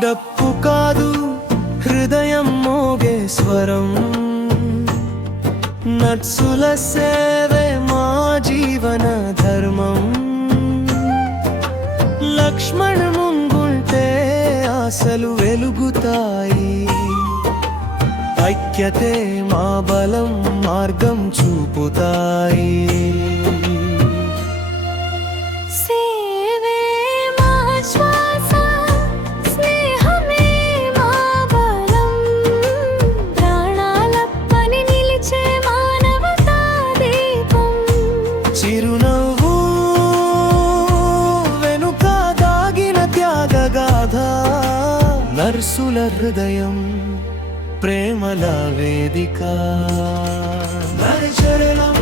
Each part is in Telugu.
డప్పు కాదు హృదయం మోగే స్వరం, నర్సుల సేవే మా జీవన ధర్మం. లక్ష్మణ్ ముంగుంటే ఆశలు వెలుగుతాయి, ఐక్యతే మా బలం మార్గం చూపుతాయి. చిరునవ్వు వెనుక దాగిన త్యాగగాథ, నర్సుల హృదయం ప్రేమల వేదిక. నరచరణం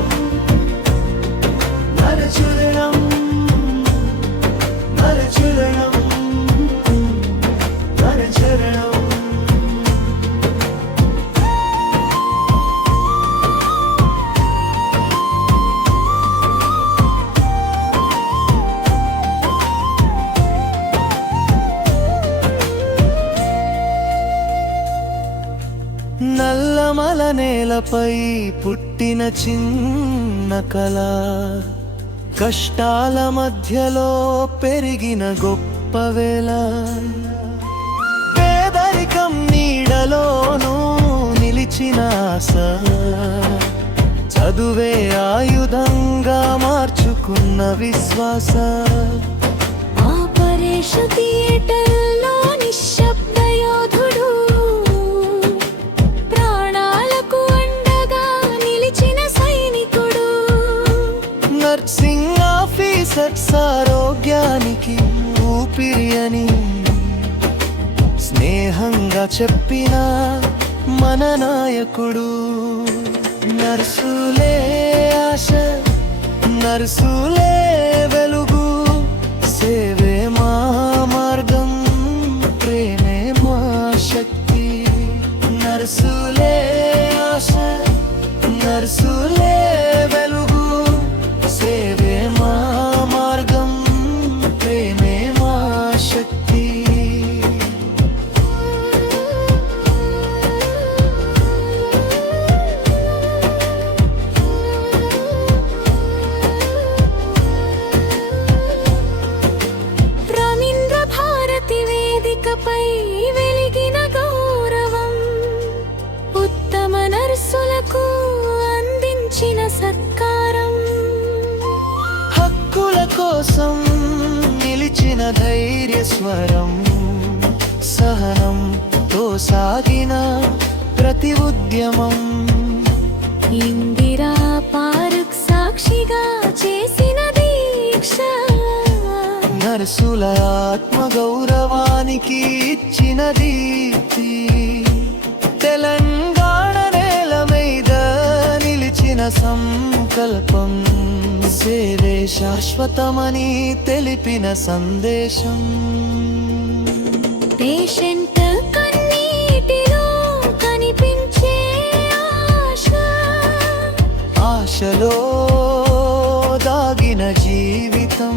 నరచరణం నరచరణం నరచరణం. నల్లమల నేలపై పుట్టిన చిన్న కళ, కష్టాల మధ్యలో పెరిగిన గొప్ప వేళ. పేదరికం నీడలోనూ నిలిచిన ఆశ, చదువే ఆయుధంగా మార్చుకున్న విశ్వాస. ఆపరేషన్ థియేటర్లో నిశ్శబ్ద యోధుడు, ప్రాణాలకు అండగా నిలిచిన సైనికుడు. నర్సింగ్ ఆఫీసర్స్ ఆరోగ్యానికి ఊపిరి అని స్నేహంగా చెప్పిన మన నాయకుడు. నర్సులే ఆశ, నర్సులే వెలుగు, సేవే మా మార్గం, ప్రేమే మా శక్తి. నర్సులే ఆశ, నర్సులే వెలుగు, సేవే మా మార్గం, ప్రేమే మా శక్తి. పై వెలిగిన గౌరవం, ఉత్తమ నర్సులకు అందించిన సత్కారం. హక్కుల కోసం నిలిచిన ధైర్య స్వరం, సహనంతో సాగిన ప్రతి ఉద్యమం. ఇందిరా పార్క్ సాక్షిగా చేసిన దీక్ష, నర్సుల ఆత్మగౌరవానికి ఇచ్చిన దీప్తి. తెలంగాణ నేల మీద నిలిచిన సంకల్పం, సేవే శాశ్వతమని తెలిపిన సందేశం. పేషెంట్ కన్నీటిలో కనిపించే ఆశ, ఆశలో దాగిన జీవితం.